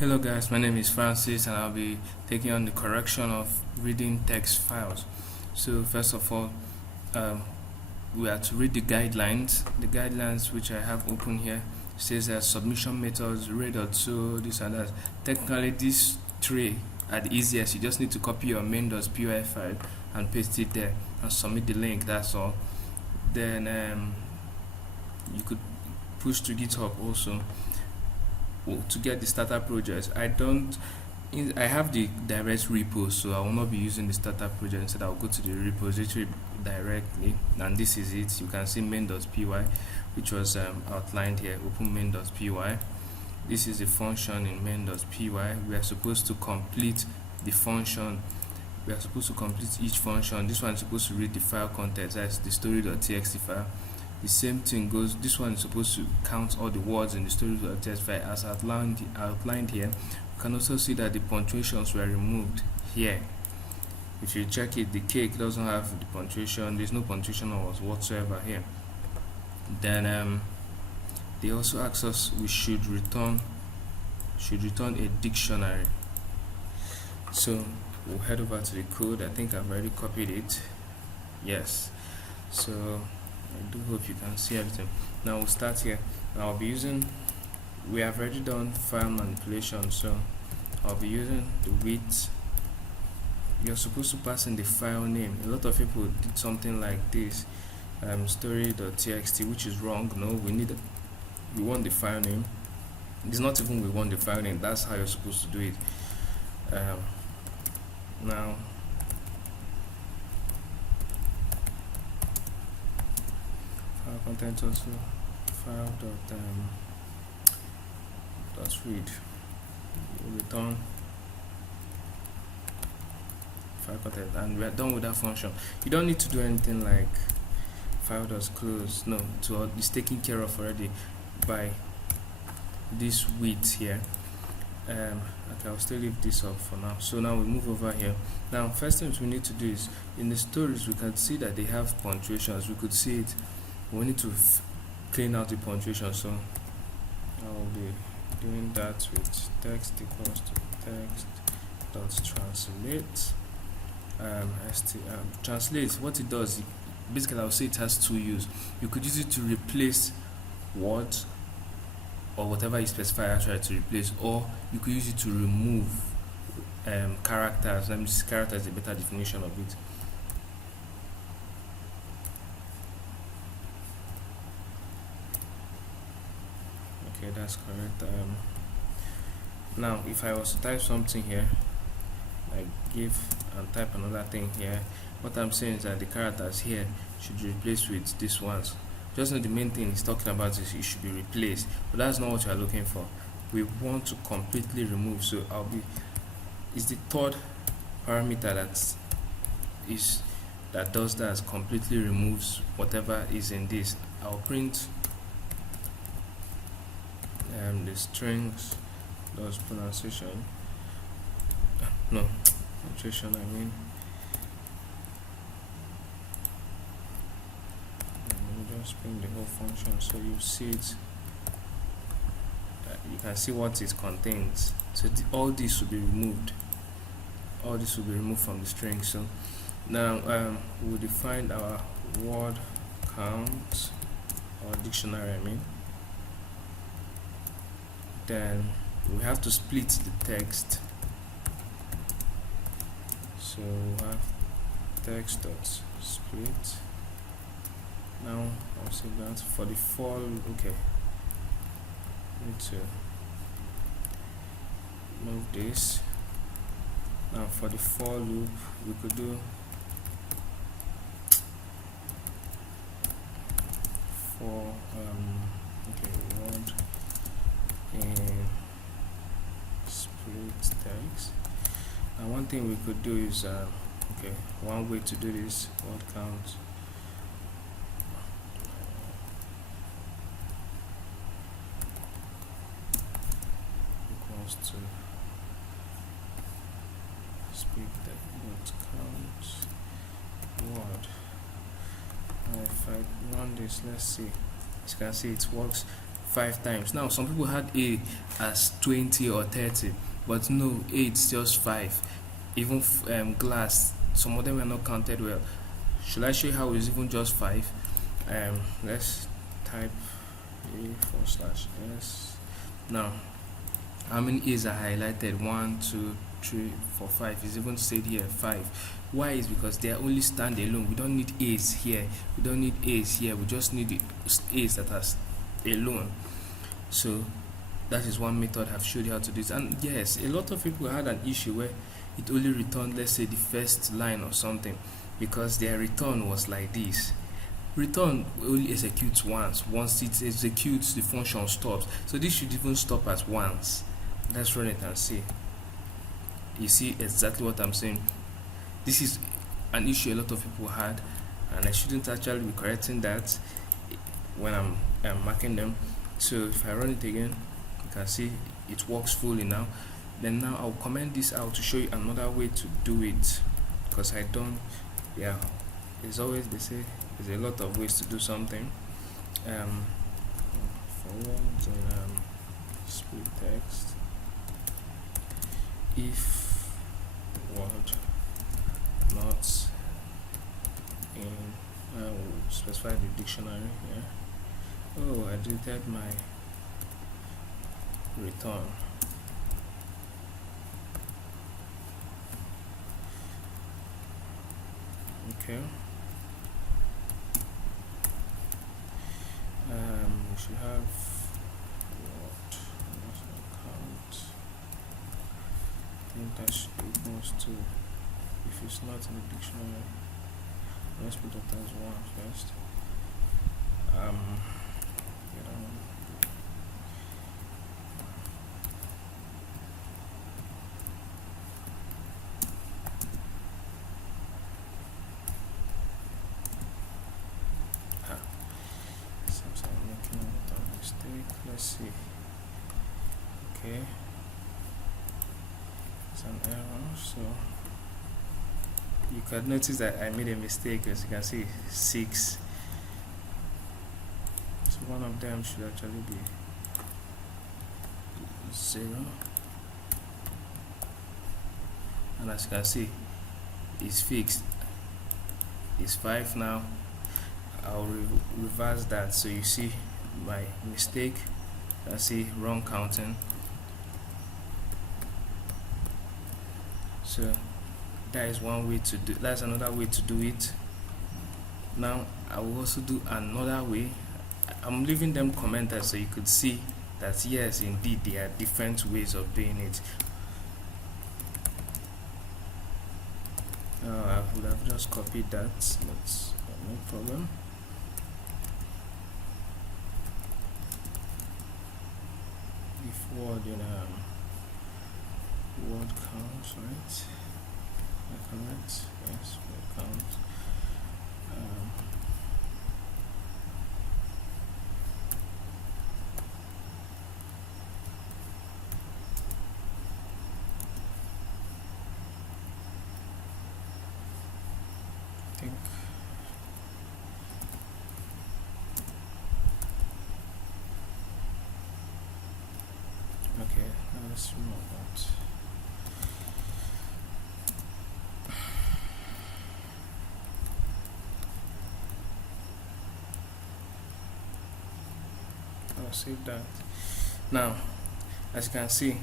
Hello guys, my name is Francis and I'll be taking on the correction of reading text files. So first of all, we have to read the guidelines. The guidelines which I have open here says that submission methods, read.so, this and that. Technically these three are the easiest. You just need to copy your main.py file and paste it there and submit the link, that's all. Then you could push to GitHub also to get the starter project. I have the direct repo, so I will not be using the starter project. Instead I'll go to the repository directly, and this is it. You can see main.py, which was outlined here. Open main.py. This is the function in main.py. We are supposed to complete the function. We are supposed to complete each function. This one is supposed to read the file content, that's the story.txt file. The same thing goes, this one is supposed to count all the words in the story.txt file as outlined here. You can also see that the punctuations were removed here. If you check it, the cake doesn't have the punctuation. There's no punctuation whatsoever here. Then they also ask us we should return a dictionary. So we'll head over to the code. I think I've already copied it. Yes. So I do hope you can see everything. Now we'll start here. We have already done file manipulation, so I'll be using the width. You're supposed to pass in the file name. A lot of people did something like this, story.txt, which is wrong. No, we want the file name. It's not even we want the file name, that's how you're supposed to do it. Now file content also file dot read. Return file content, and we are done with that function. You don't need to do anything like file dot close. No, it's taken care of already by this width here. Okay, I'll still leave this up for now. So now we move over here. Now first things we need to do is, in the stories we can see that they have punctuations. We could see it. We need to clean out the punctuation, so I'll be doing that with text equals to text dot translate. Translate, what it does, basically I'll say it has two use. You could use it to replace words or whatever you specify actually to replace, or you could use it to remove characters. Let me just, character is a better definition of it. Okay, that's correct. Now if I was to type something here, like give, and type another thing here, what I'm saying is that the characters here should be replaced with these ones. Just know the main thing he's talking about is it should be replaced, but that's not what you are looking for. We want to completely remove, so it's the third parameter that does that, completely removes whatever is in this. I'll print the strings does pronunciation, no punctuation, I mean. Just print the whole function so you see it. You can see what it contains. So all this will be removed. All this will be removed from the string. So now we'll define our word count, or dictionary, I mean. Then we have to split the text. So we have text dot split. Now I'll say that for the for, okay, need to move this. Now for the for loop we could do for okay, word in split text. And one thing we could do is okay, one way to do this, word count equals to speak the word count word. Now if I run this, let's see. As you can see, it works 5 times. Now some people had A as 20 or 30, but no, A it's just 5. Even glass, some of them were not counted well. Should I show you how it's even just 5? Let's type A/S. Now how many A's are highlighted? 1, 2, 3, 4, 5. It's even said here 5. Why? Is because they are only stand alone. We don't need A's here, we don't need A's here, we just need the A's that are alone. So that is one method I've showed you how to do it. And yes, a lot of people had an issue where it only returned, let's say, the first line or something, because their return was like this. Return only executes once. Once it executes, the function stops. So this should even stop at once. Let's run it and see. You see exactly what I'm saying. This is an issue a lot of people had, and I shouldn't actually be correcting that when I'm marking them. So if I run it again, you can see it works fully now. Then now I'll comment this out to show you another way to do it, because I don't, yeah, there's always, they say there's a lot of ways to do something. Forwards and split text. If word not in, I will specify the dictionary here. Oh, I deleted my return. Okay. We should have what count. I think that should be equals to, if it's not in the dictionary, let's put it as 1 first. Seems I'm making a mistake. Let's see. Okay, it's an error. So you could notice that I made a mistake, as you can see 6. So one of them should actually be 0, and as you can see, it's fixed. It's 5 now. I'll reverse that, so you see my mistake. I see wrong counting. So that is one way to do. That's another way to do it. Now I will also do another way. I'm leaving them commented so you could see that yes, indeed, there are different ways of doing it. I would have just copied that, but no problem. If word in word count, right? Correct? Yes, word count. I think okay, let's remove that. I'll save that. Now, as you can see,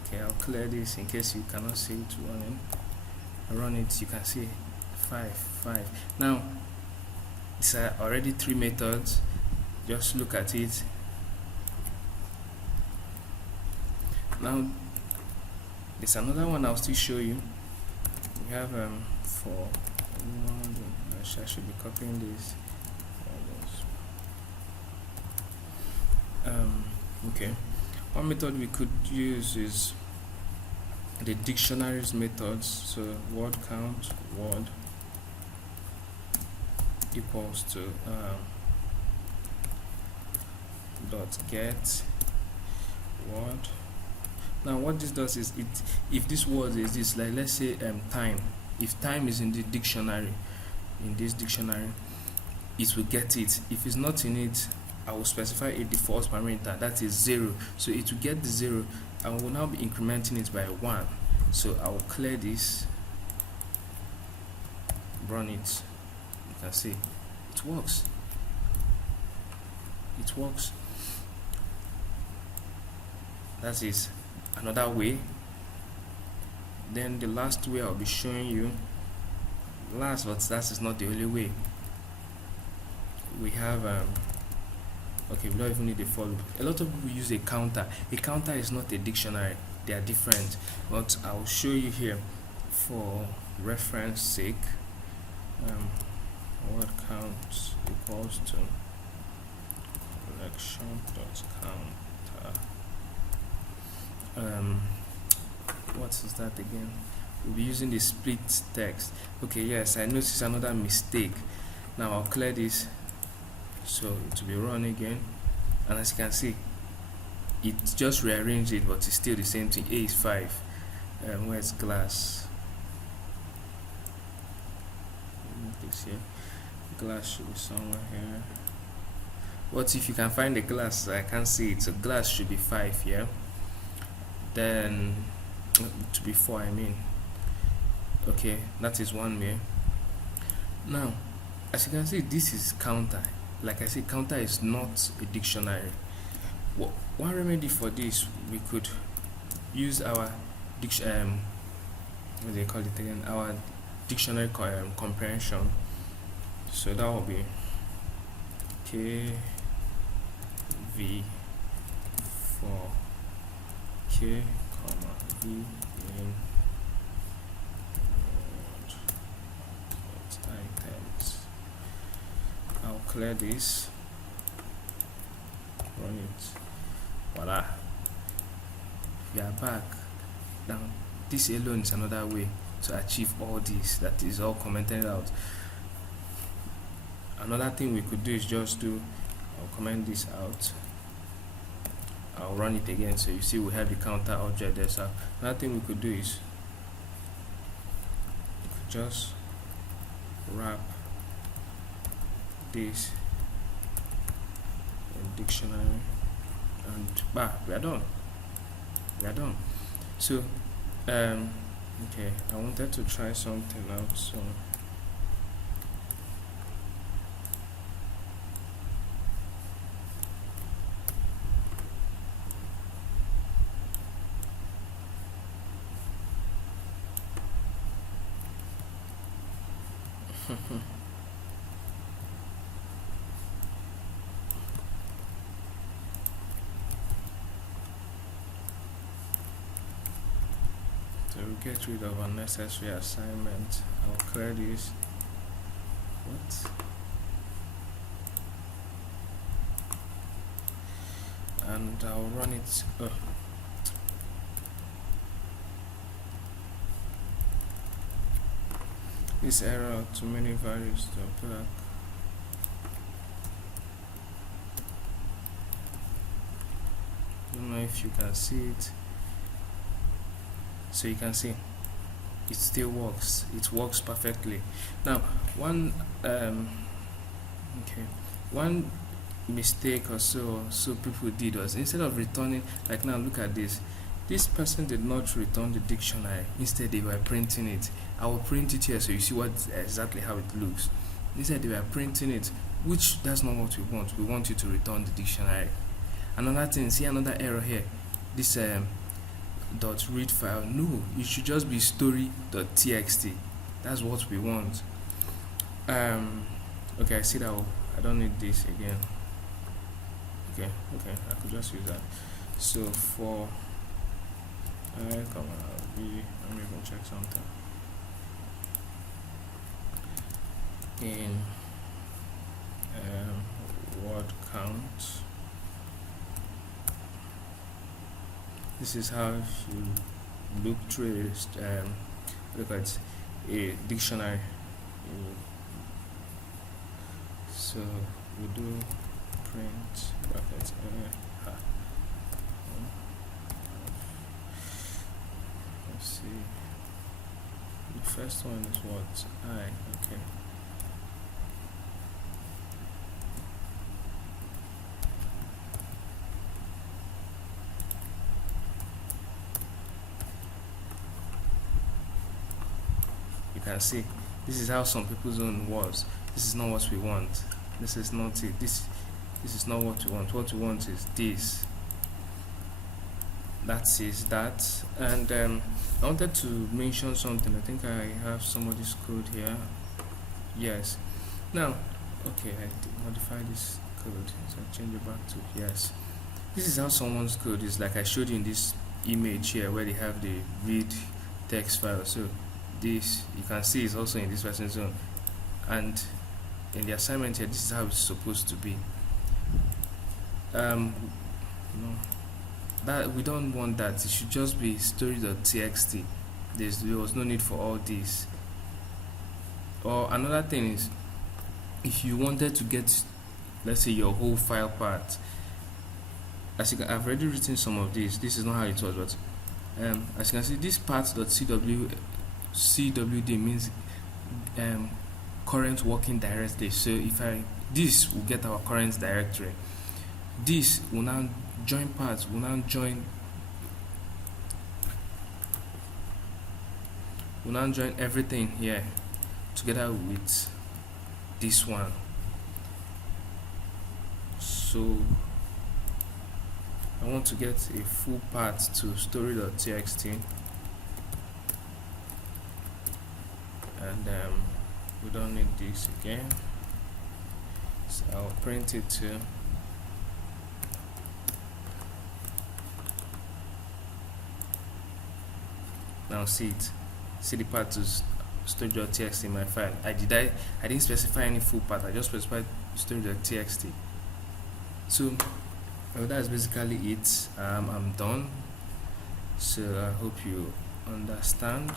okay, I'll clear this in case you cannot see it running. I run it, you can see 5, 5. Now, it's already 3 methods. Just look at it. Now, there's another one I'll still show you. We have for I should be copying this. Okay, one method we could use is the dictionaries methods. So word count word equals to dot get word. Now what this does is, it if this word is this, like let's say time, if time is in the dictionary, in this dictionary, it will get it. If it's not in it, I will specify a default parameter that is 0, so it will get the 0 and will now be incrementing it by 1. So I will clear this, run it. You can see it works. It works. That is another way. Then the last way I'll be showing you, last but that is not the only way, we have okay, we don't even need a for loop. A lot of people use a counter. A counter is not a dictionary, they are different, but I'll show you here for reference sake. Word count equals to collection dot counter. What is that again? We'll be using the split text. Okay, yes, I noticed another mistake. Now I'll clear this, so it will be run again, and as you can see, it just rearranged it, but it's still the same thing. A is 5. Where's glass? This here, glass should be somewhere here. What if you can find the glass? I can't see it, so glass should be 5 here. Then to be 4, I mean. Okay, that is one way. Now, as you can see, this is counter. Like I said, counter is not a dictionary. One remedy for this, we could use our what do they call it again? Our dictionary comprehension. So that will be K V for K comma V in items. I'll clear this, run it, voila, we are back. Now this alone is another way to achieve all this, that is all commented out. Another thing we could do is just do, I'll comment this out, I'll run it again, so you see we have the counter object there. So another thing we could do is we could just wrap this in dictionary, and we are done. So okay, I wanted to try something out, so to get rid of unnecessary assignment, I'll clear this. What? And I'll run it. This error, too many values to back. Don't know if you can see it. So you can see it still works. It works perfectly. Now one mistake or so people did was, instead of returning, like now look at this, this person did not return the dictionary, instead they were printing it. I will print it here so you see what exactly how it looks. Instead they were printing it, which that's not what we want. We want you to return the dictionary. Another thing, see another error here, this dot read file. No, it should just be story.txt. That's what we want. Okay, I see that. I don't need this again. Okay, I could just use that. So for let me even check something. In word count, this is how you look through look at a dictionary. So we do print brackets. Let's see. The first one is what? Okay. can see this is how some people's own was. This is not what we want. This is not it. This is not what we want. What we want is this. That is that. And I wanted to mention something. I think I have somebody's code here. Yes. Now, okay, I modify this code, so I change it back to yes. This is how someone's code is, like I showed you in this image here where they have the read text file. So this, you can see, is also in this version zone, and in the assignment here, this is how it's supposed to be. No, that we don't want that. It should just be story.txt. There was no need for all this. Or another thing is, if you wanted to get, let's say, your whole file path, as you can, I've already written some of these. This is not how it was, but as you can see, this path.cwd means current working directory. So if this will get our current directory. This will now join paths. Will now join everything here together with this one. So I want to get a full path to story.txt, and we don't need this again, so I'll print it too. Now see the path to story.txt in my file. I didn't specify any full path. I just specified story.txt. So that's basically it. I'm done. So I hope you understand.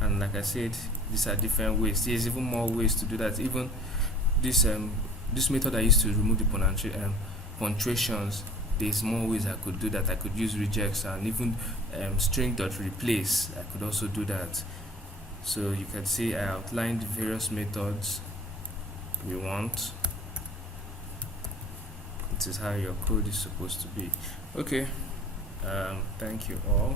And like I said, these are different ways. There's even more ways to do that. Even this method I used to remove the punctuations. There's more ways I could do that. I could use regex, and even string.replace. I could also do that. So you can see I outlined various methods we want. This is how your code is supposed to be. Okay. Thank you all.